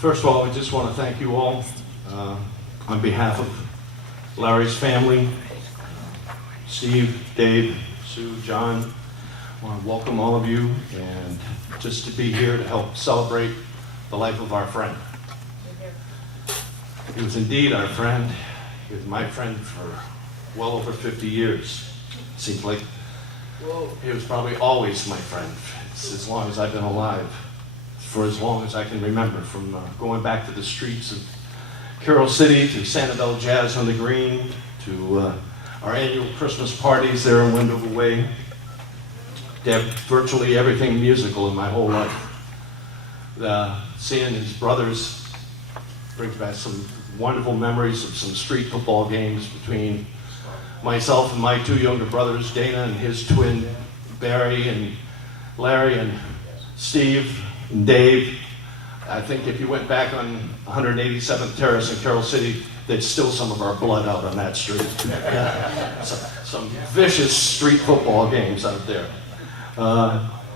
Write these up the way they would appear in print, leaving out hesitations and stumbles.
First of all, I just want to thank you all on behalf of Larry's family, Steve, Dave, Sue, John. I want to welcome all of you and just to be here to help celebrate the life of our friend. He was indeed our friend. He was my friend for well over 50 years. Seems like he was probably always my friend. It's as long as I've been alive, for as long as I can remember, from going back to the streets of Carroll City, to Sanibel Jazz on the Green, to our annual Christmas parties there in Wendover Way. Did virtually everything musical in my whole life. Seeing his brothers brings back some wonderful memories of some street football games between myself and my two younger brothers, Dana and his twin, Barry, and Larry and Steve and Dave. I think if you went back on 187th Terrace in Carroll City, there's still some of our blood out on that street. Some vicious street football games out there.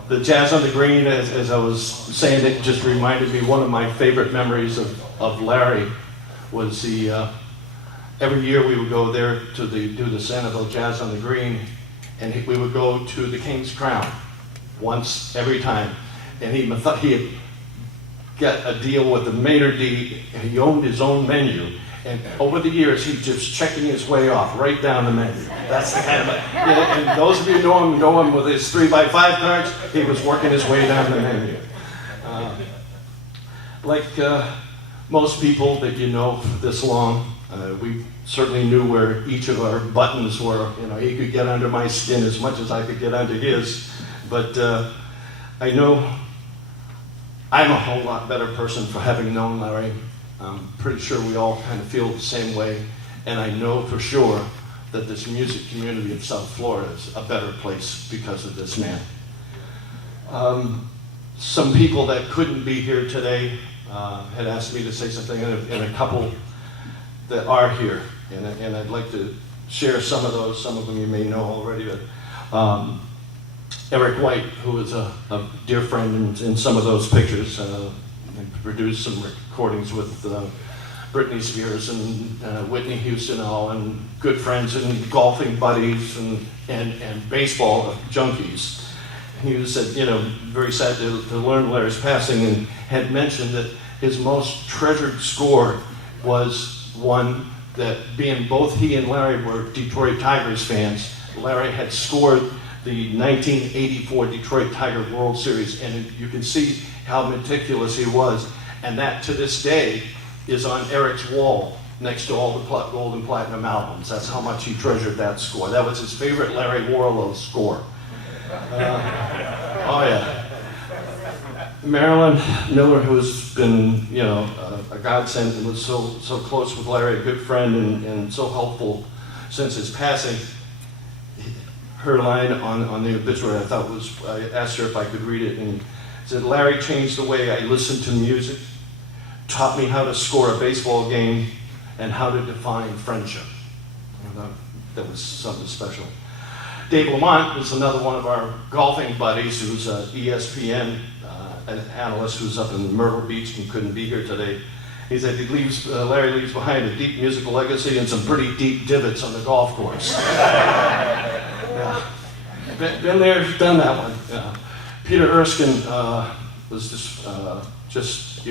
The Jazz on the Green, as I was saying, it just reminded me, one of my favorite memories of Larry was every year we would go there to do the Sanibel Jazz on the Green, and we would go to the King's Crown once every time. And he had got a deal with the maitre d', and he owned his own menu. And over the years, he's just checking his way off right down the menu. That's the kind of, and those of you who know him with his 3x5 cards, he was working his way down the menu. Like most people that you know for this long, we certainly knew where each of our buttons were. You know, he could get under my skin as much as I could get under his. But I know I'm a whole lot better person for having known Larry. I'm pretty sure we all kind of feel the same way, and I know for sure that this music community of South Florida is a better place because of this man. Some people that couldn't be here today had asked me to say something, and a couple that are here, and I'd like to share some of those. Some of them you may know already, but Eric White, who is a dear friend in some of those pictures, produced some recordings with Britney Spears and Whitney Houston, all, and good friends and golfing buddies and baseball junkies. He was, very sad to learn Larry's passing, and had mentioned that his most treasured score was one that, being both he and Larry were Detroit Tigers fans, Larry had scored the 1984 Detroit Tiger World Series, and you can see how meticulous he was, and that to this day is on Eric's wall next to all the gold and platinum albums. That's how much he treasured that score. That was his favorite Larry Warrilow score. Oh yeah. Marilyn Miller, who's been, a godsend and was so close with Larry, a good friend and so helpful since his passing. Her line on the obituary, I thought was, I asked her if I could read it, and said, "Larry changed the way I listened to music, taught me how to score a baseball game, and how to define friendship." I thought that was something special. Dave Lamont was another one of our golfing buddies, who's an ESPN an analyst who's up in Myrtle Beach and couldn't be here today. He said Larry leaves behind a deep musical legacy and some pretty deep divots on the golf course. Yeah. Been there, done that one. Yeah. Peter Erskine was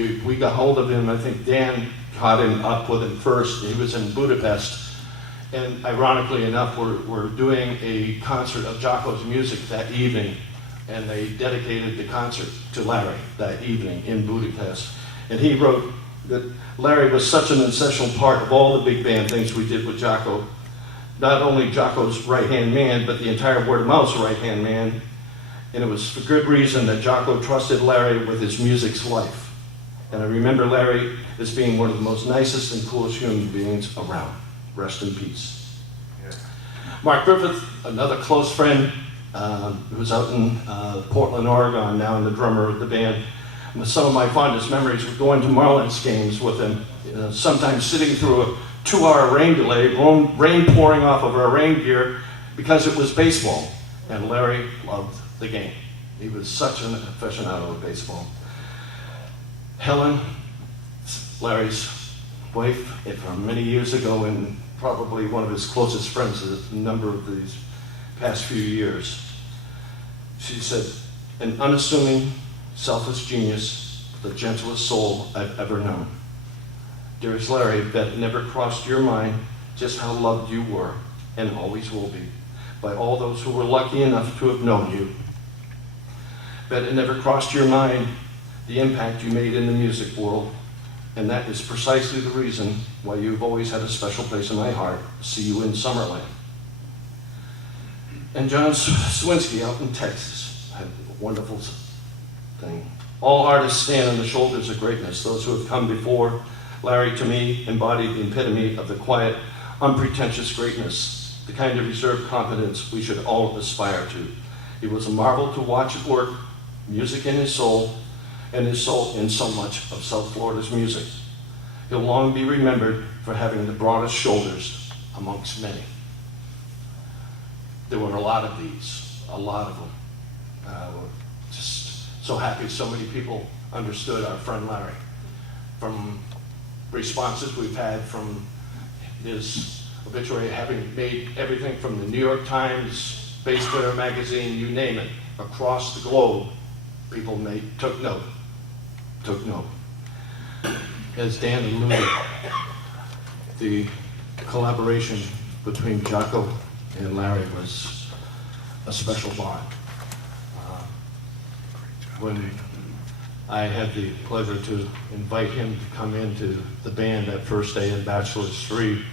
we got hold of him. I think Dan caught him up with him first. He was in Budapest, and ironically enough, we're doing a concert of Jaco's music that evening, and they dedicated the concert to Larry that evening in Budapest. And he wrote that Larry was such an essential part of all the big band things we did with Jaco. Not only Jaco's right-hand man, but the entire Word of Mouth's right-hand man. And it was for good reason that Jaco trusted Larry with his music's life. And I remember Larry as being one of the most nicest and coolest human beings around. Rest in peace. Yeah. Mark Griffith, another close friend, who's out in Portland, Oregon now, and the drummer of the band. And some of my fondest memories were going to Marlins games with him, sometimes sitting through a 2-hour rain delay, rain pouring off of our rain gear because it was baseball. And Larry loved the game. He was such an aficionado of baseball. Helen, Larry's wife from many years ago, and probably one of his closest friends a number of these past few years. She said, "An unassuming, selfless genius, the gentlest soul I've ever known. Dearest Larry, bet it never crossed your mind just how loved you were, and always will be, by all those who were lucky enough to have known you. Bet it never crossed your mind the impact you made in the music world, and that is precisely the reason why you've always had a special place in my heart. See you in Summerland." And John Swinski out in Texas had a wonderful thing. "All artists stand on the shoulders of greatness. Those who have come before Larry, to me, embodied the epitome of the quiet, unpretentious greatness, the kind of reserved competence we should all aspire to. He was a marvel to watch at work, music in his soul, and his soul in so much of South Florida's music. He'll long be remembered for having the broadest shoulders amongst many." There were a lot of these, a lot of them. We're just so happy so many people understood our friend Larry. From responses we've had from his obituary, having made everything from the New York Times, Bass Player magazine, you name it, across the globe, people took note. As Dan alluded, the collaboration between Jaco and Larry was a special bond. When I had the pleasure to invite him to come into the band that first day in Bachelor's 3,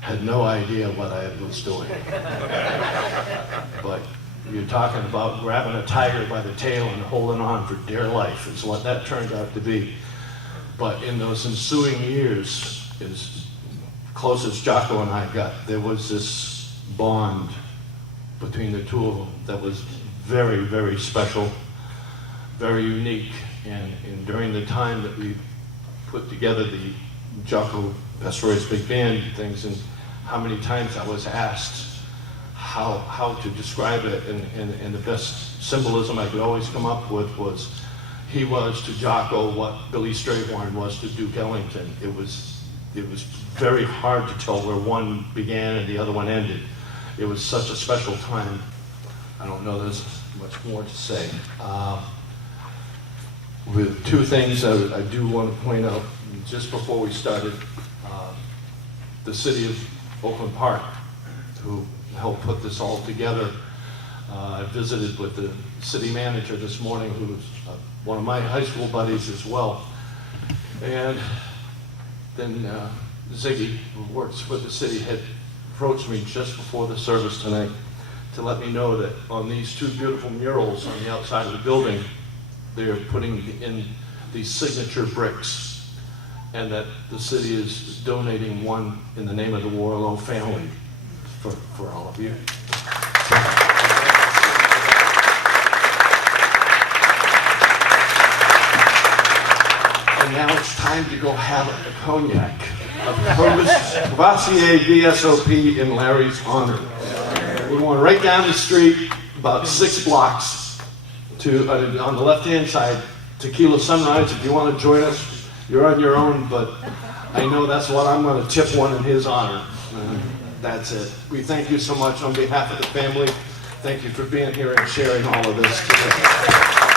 had no idea what I was doing. But you're talking about grabbing a tiger by the tail and holding on for dear life is what that turned out to be. But in those ensuing years, as close as Jaco and I got, there was this bond between the two of them that was very, very special, very unique. And during the time that we put together the Jaco Pastorius Big Band things, and how many times I was asked how to describe it, and the best symbolism I could always come up with was he was to Jaco what Billy Strayhorn was to Duke Ellington. It was very hard to tell where one began and the other one ended. It was such a special time. I don't know there's much more to say. With two things I do want to point out just before we started. The city of Oakland Park, who helped put this all together. I visited with the city manager this morning, who's one of my high school buddies as well. And then Ziggy, who works with the city, had approached me just before the service tonight to let me know that on these two beautiful murals on the outside of the building, they're putting in these signature bricks, and that the city is donating one in the name of the Warrilow family for all of you. And now it's time to go have a cognac, a Courvoisier VSOP in Larry's honor. We're going right down the street, about 6 blocks, to on the left-hand side, Tequila Sunrise. If you want to join us, you're on your own, but I know that's what I'm going to tip one in his honor. And that's it. We thank you so much on behalf of the family. Thank you for being here and sharing all of this today.